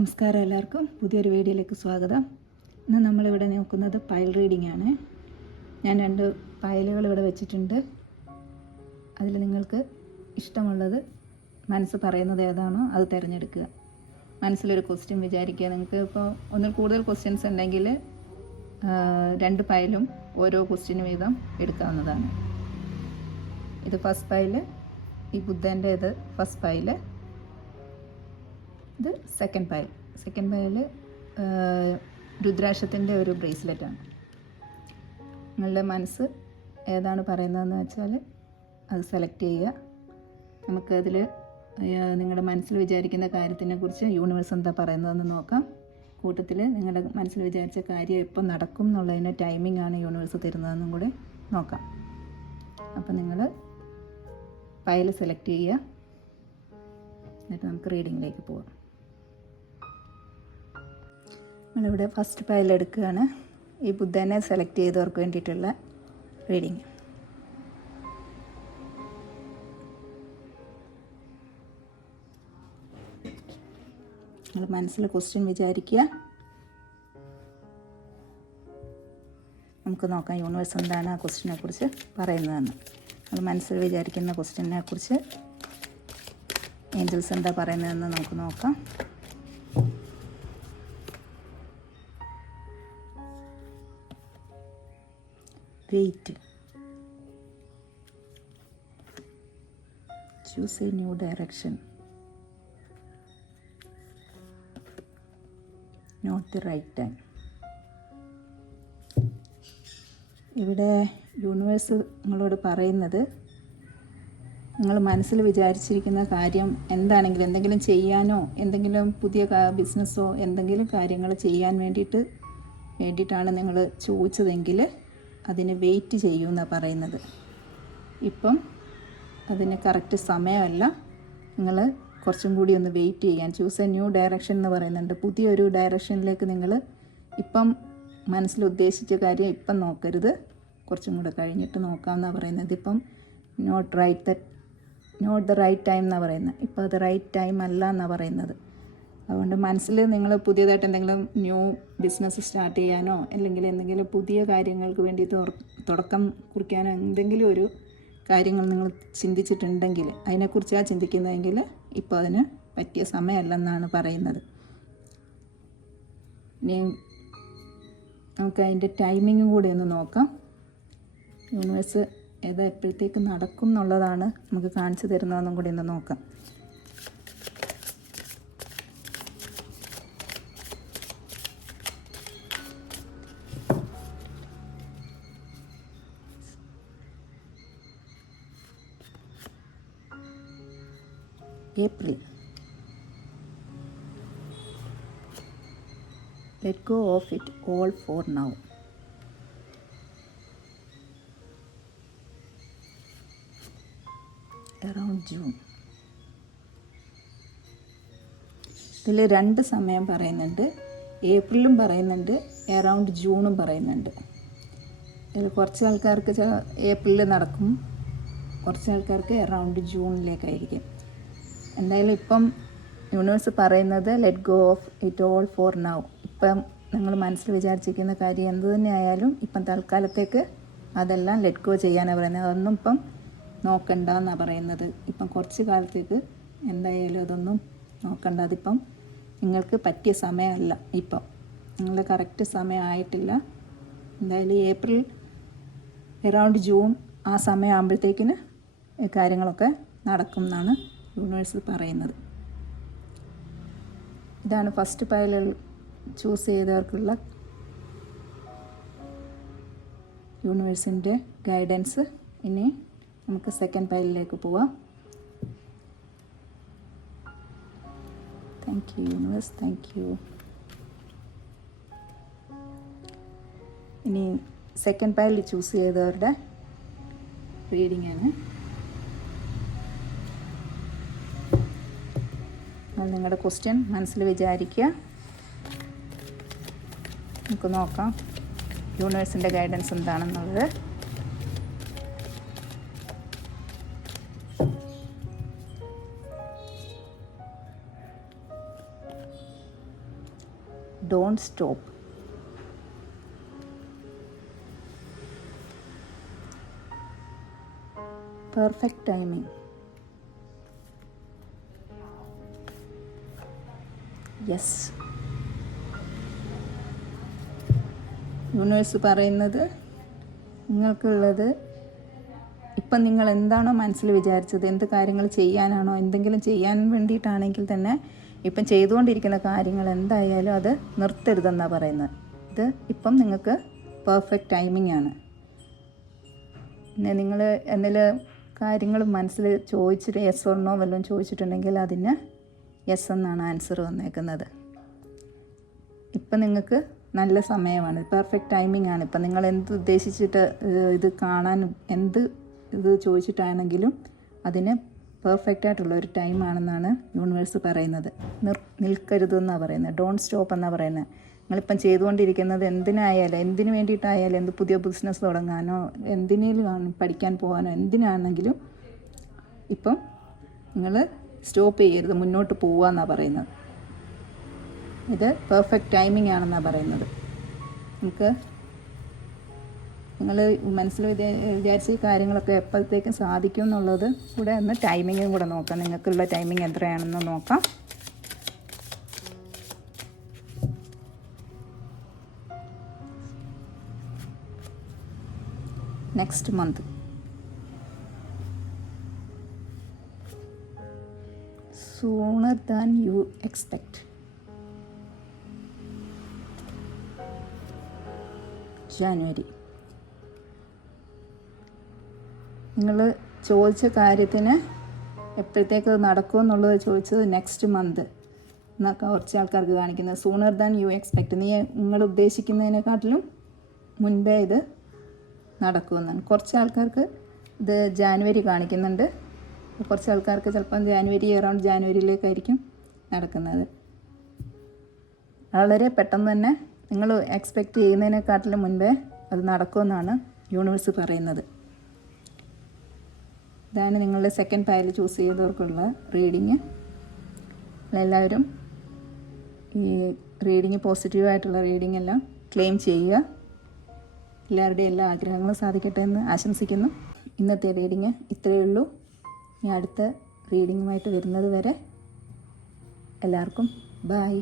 നമസ്കാരം, എല്ലാവർക്കും പുതിയൊരു വീഡിയോയിലേക്ക് സ്വാഗതം. ഇന്ന് നമ്മളിവിടെ നോക്കുന്നത് പൈൽ റീഡിംഗ് ആണ്. ഞാൻ 2 പൈലുകൾ ഇവിടെ വെച്ചിട്ടുണ്ട്. അതിൽ നിങ്ങൾക്ക് ഇഷ്ടമുള്ളത് മനസ്സ് പറയുന്നത് ഏതാണോ അത് തിരഞ്ഞെടുക്കുക. മനസ്സിലൊരു ക്വസ്റ്റ്യൻ വിചാരിക്കുക. നിങ്ങൾക്ക് ഇപ്പോൾ ഒന്നിൽ കൂടുതൽ ക്വസ്റ്റ്യൻസ് ഉണ്ടെങ്കിൽ 2 പൈലും ഓരോ ക്വസ്റ്റ്യന് വീതം എടുക്കാവുന്നതാണ്. ഇത് ഫസ്റ്റ് പൈല്, ഈ ബുദ്ധൻ്റെ ഇത് ഫസ്റ്റ് പൈല്, ഇത് സെക്കൻഡ് പൈല് രുദ്രാക്ഷത്തിൻ്റെ ഒരു ബ്രേസ്ലെറ്റാണ്. നിങ്ങളുടെ മനസ്സ് ഏതാണ് പറയുന്നതെന്ന് വെച്ചാൽ അത് സെലക്ട് ചെയ്യുക. നമുക്കതിൽ നിങ്ങളുടെ മനസ്സിൽ വിചാരിക്കുന്ന കാര്യത്തിനെക്കുറിച്ച് യൂണിവേഴ്സ് എന്താ പറയുന്നതെന്ന് നോക്കാം. കൂട്ടത്തിൽ നിങ്ങളുടെ മനസ്സിൽ വിചാരിച്ച കാര്യം എപ്പോൾ നടക്കും എന്നുള്ളതിൻ്റെ ടൈമിംഗ് ആണ് യൂണിവേഴ്സ് തരുന്നതെന്നും കൂടി നോക്കാം. അപ്പോൾ നിങ്ങൾ പൈല് സെലക്ട് ചെയ്യുക. എന്നിട്ട് നമുക്ക് റീഡിങ്ങിലേക്ക് പോകാം. നമ്മളിവിടെ ഫസ്റ്റ് പൈൽ എടുക്കുകയാണ്. ഈ ബുദ്ധനെ സെലക്ട് ചെയ്തവർക്ക് വേണ്ടിയിട്ടുള്ള റീഡിങ്. നിങ്ങൾ മനസ്സിൽ ക്വസ്റ്റ്യൻ വിചാരിക്കുക. നമുക്ക് നോക്കാം യൂണിവേഴ്സ് എന്താണ് ആ ക്വസ്റ്റ്യനെ കുറിച്ച് പറയുന്നതെന്ന്. നമ്മൾ മനസ്സിൽ വിചാരിക്കുന്ന ക്വസ്റ്റ്യനെ കുറിച്ച് ഏഞ്ചൽസ് എന്താ പറയുന്നതെന്ന് നമുക്ക് നോക്കാം. Wait, choose a new direction, not the right time. ഇവിടെ യൂണിവേഴ്സ് നിങ്ങളോട് പറയുന്നത്, നിങ്ങൾ മനസ്സിൽ വിചാരിച്ചിരിക്കുന്ന കാര്യം എന്താണെങ്കിലും, എന്തെങ്കിലും ചെയ്യാനോ എന്തെങ്കിലും പുതിയ ബിസിനസ്സോ എന്തെങ്കിലും കാര്യങ്ങൾ ചെയ്യാൻ വേണ്ടിയിട്ടാണ് നിങ്ങൾ ചോദിച്ചതെങ്കിൽ അതിന് വെയിറ്റ് ചെയ്യുമെന്നാണ് പറയുന്നത്. ഇപ്പം അതിന് കറക്റ്റ് സമയമല്ല. നിങ്ങൾ കുറച്ചും കൂടി ഒന്ന് വെയിറ്റ് ചെയ്യാൻ. ചൂസ് എ ന്യൂ ഡയറക്ഷൻ എന്ന് പറയുന്നുണ്ട്. പുതിയൊരു ഡയറക്ഷനിലേക്ക് നിങ്ങൾ ഇപ്പം മനസ്സിൽ ഉദ്ദേശിച്ച കാര്യം ഇപ്പം നോക്കരുത്, കുറച്ചും കൂടെ കഴിഞ്ഞിട്ട് നോക്കാമെന്നാണ് പറയുന്നത്. ഇപ്പം നോട്ട് ദ റൈറ്റ് ടൈം എന്നാണ് പറയുന്നത്. ഇപ്പോൾ അത് റൈറ്റ് ടൈം അല്ല എന്നാണ് പറയുന്നത്. അതുകൊണ്ട് മനസ്സിൽ നിങ്ങൾ പുതിയതായിട്ട് എന്തെങ്കിലും ന്യൂ ബിസിനസ് സ്റ്റാർട്ട് ചെയ്യാനോ അല്ലെങ്കിൽ എന്തെങ്കിലും പുതിയ കാര്യങ്ങൾക്ക് വേണ്ടി തുടക്കം കുറിക്കാനോ എന്തെങ്കിലും ഒരു കാര്യങ്ങൾ നിങ്ങൾ ചിന്തിച്ചിട്ടുണ്ടെങ്കിൽ, അതിനെക്കുറിച്ചാണ് ചിന്തിക്കുന്നതെങ്കിൽ ഇപ്പോൾ അതിന് പറ്റിയ സമയമല്ലെന്നാണ് പറയുന്നത്. ഇനി നമുക്ക് അതിൻ്റെ ടൈമിങ്ങും കൂടി ഒന്ന് നോക്കാം. യൂണിവേഴ്സ് ഏതാ എപ്പോഴത്തേക്ക് നടക്കും എന്നുള്ളതാണ് നമുക്ക് കാണിച്ചു തരുന്നതെന്നും കൂടി ഒന്ന് നോക്കാം. April. Let go of it all for now. Around June. ഇതിൽ 2 സമയം പറയുന്നുണ്ട്. ഏപ്രിലും പറയുന്നുണ്ട്, അറൗണ്ട് ജൂണും പറയുന്നുണ്ട്. ഇതിൽ കുറച്ച് ആൾക്കാർക്ക് ഏപ്രിലിൽ നടക്കും, കുറച്ച് ആൾക്കാർക്ക് അറൗണ്ട് ജൂണിലേക്കായിരിക്കും. എന്തായാലും ഇപ്പം യൂണിവേഴ്സ് പറയുന്നത് let go of it all for now. ഇപ്പം നിങ്ങൾ മനസ്സിൽ വിചാരിച്ചിരിക്കുന്ന കാര്യം എന്ത് തന്നെ ആയാലും ഇപ്പം തൽക്കാലത്തേക്ക് അതെല്ലാം ലെറ്റ് ഗോ ചെയ്യാനാണ് പറയുന്നത്. അതൊന്നും ഇപ്പം നോക്കണ്ട എന്നാണ് പറയുന്നത്. ഇപ്പം കുറച്ച് കാലത്തേക്ക് എന്തായാലും അതൊന്നും നോക്കണ്ട. അതിപ്പം നിങ്ങൾക്ക് പറ്റിയ സമയമല്ല. ഇപ്പം നിങ്ങളുടെ കറക്റ്റ് സമയമായിട്ടില്ല. എന്തായാലും ഏപ്രിൽ അറൗണ്ട് ജൂൺ ആ സമയം ആകുമ്പോഴത്തേക്കിന് കാര്യങ്ങളൊക്കെ നടക്കും എന്നാണ് യൂണിവേഴ്സ് പറയുന്നത്. ഇതാണ് ഫസ്റ്റ് പൈലിൽ ചൂസ് ചെയ്തവർക്കുള്ള യൂണിവേഴ്സിൻ്റെ ഗൈഡൻസ്. ഇനി നമുക്ക് സെക്കൻഡ് പൈലിലേക്ക് പോവാം. Thank you universe, thank you. ഇനി സെക്കൻഡ് പൈലിൽ ചൂസ് ചെയ്തവരുടെ റീഡിംഗ് ആണ്. നിങ്ങളുടെ ക്വസ്റ്റ്യൻ മനസ്സിൽ വിചാരിക്കുക. നമുക്ക് നോക്കാം യൂണിവേഴ്സിൻ്റെ ഗൈഡൻസ് എന്താണെന്നുള്ളത്. Don't stop. Perfect timing. Yes, universe പറയുന്നത് നിങ്ങൾക്കുള്ളത് ഇപ്പം നിങ്ങൾ എന്താണോ മനസ്സിൽ വിചാരിച്ചത്, എന്ത് കാര്യങ്ങൾ ചെയ്യാനാണോ, എന്തെങ്കിലും ചെയ്യാൻ വേണ്ടിയിട്ടാണെങ്കിൽ തന്നെ ഇപ്പം ചെയ്തുകൊണ്ടിരിക്കുന്ന കാര്യങ്ങൾ എന്തായാലും അത് നിർത്തരുതെന്നാണ് പറയുന്നത്. ഇത് ഇപ്പം നിങ്ങൾക്ക് പെർഫെക്റ്റ് ടൈമിംഗ് ആണ്. പിന്നെ നിങ്ങൾ എന്തെങ്കിലും കാര്യങ്ങൾ മനസ്സിൽ ചോദിച്ചിട്ട് യെസ് ഓർ നോ വല്ലതും ചോദിച്ചിട്ടുണ്ടെങ്കിൽ അതിന് യെസ് എന്നാണ് ആൻസർ വന്നേക്കുന്നത്. ഇപ്പം നിങ്ങൾക്ക് നല്ല സമയമാണ്, പെർഫെക്റ്റ് ടൈമിംഗ് ആണ്. ഇപ്പം നിങ്ങൾ എന്ത് ഉദ്ദേശിച്ചിട്ട് ഇത് കാണാൻ എന്ത് ഇത് ചോദിച്ചിട്ടാണെങ്കിലും അതിന് പെർഫെക്റ്റ് ആയിട്ടുള്ള ഒരു ടൈമാണെന്നാണ് യൂണിവേഴ്സ് പറയുന്നത്. നിൽക്കരുതെന്നാണ് പറയുന്നത്, ഡോണ്ട് സ്റ്റോപ്പ് എന്നാണ് പറയുന്നത്. നിങ്ങളിപ്പം ചെയ്തുകൊണ്ടിരിക്കുന്നത് എന്തിനായാലും, എന്തിനു വേണ്ടിയിട്ടായാലും, എന്ത് പുതിയ ബിസിനസ് തുടങ്ങാനോ എന്തിനേലും പഠിക്കാൻ പോകാനോ എന്തിനാണെങ്കിലും ഇപ്പം നിങ്ങൾ സ്റ്റോപ്പ് ചെയ്യരുത്, മുന്നോട്ട് പോവുക എന്നാണ് പറയുന്നത്. ഇത് പെർഫെക്റ്റ് ടൈമിംഗ് ആണെന്നാണ് പറയുന്നത്. നിങ്ങൾ മനസ്സിൽ വിചാരിച്ച ഈ കാര്യങ്ങളൊക്കെ എപ്പോഴത്തേക്കും സാധിക്കും എന്നുള്ളത് കൂടെ ഒന്ന് ടൈമിങ്ങും കൂടെ നോക്കാം. നിങ്ങൾക്കുള്ള ടൈമിംഗ് എത്രയാണെന്ന് നോക്കാം. Next month, sooner than you expect. January, നിങ്ങൾ ചോദിച്ച കാര്യത്തിന് എപ്പോഴത്തേക്ക് നടക്കുമെന്നുള്ളത് ചോദിച്ചത് നെക്സ്റ്റ് മന്ത് എന്നൊക്കെ കുറച്ച് ആൾക്കാർക്ക് കാണിക്കുന്നത്. സൂണർ ദാൻ യു എക്സ്പെക്റ്റ്, നിങ്ങൾ ഉദ്ദേശിക്കുന്നതിനെക്കാട്ടിലും മുൻപേ ഇത് നടക്കുമെന്നാണ്. കുറച്ച് ആൾക്കാർക്ക് ഇത് ജാനുവരി കാണിക്കുന്നുണ്ട്, കുറച്ച് ആൾക്കാർക്ക് ചിലപ്പം അറൗണ്ട് ജാനുവരിയിലേക്കായിരിക്കും നടക്കുന്നത്. വളരെ പെട്ടെന്ന് തന്നെ നിങ്ങൾ എക്സ്പെക്റ്റ് ചെയ്യുന്നതിനെക്കാട്ടിലും മുൻപേ അത് നടക്കുമെന്നാണ് യൂണിവേഴ്സ് പറയുന്നത്. ഇതാണ് നിങ്ങളുടെ സെക്കൻഡ് പൈൽ ചൂസ് ചെയ്തവർക്കുള്ള റീഡിങ്. എല്ലാവരും ഈ റീഡിങ് പോസിറ്റീവായിട്ടുള്ള റീഡിങ് എല്ലാം ക്ലെയിം ചെയ്യുക. എല്ലാവരുടെയും എല്ലാ ആഗ്രഹങ്ങളും സാധിക്കട്ടെ എന്ന് ആശംസിക്കുന്നു. ഇന്നത്തെ റീഡിങ് ഇത്രയേ ഉള്ളൂ. ഇനി അടുത്ത റീഡിങ്ങുമായിട്ട് വരുന്നത് വരെ എല്ലാവർക്കും ബൈ.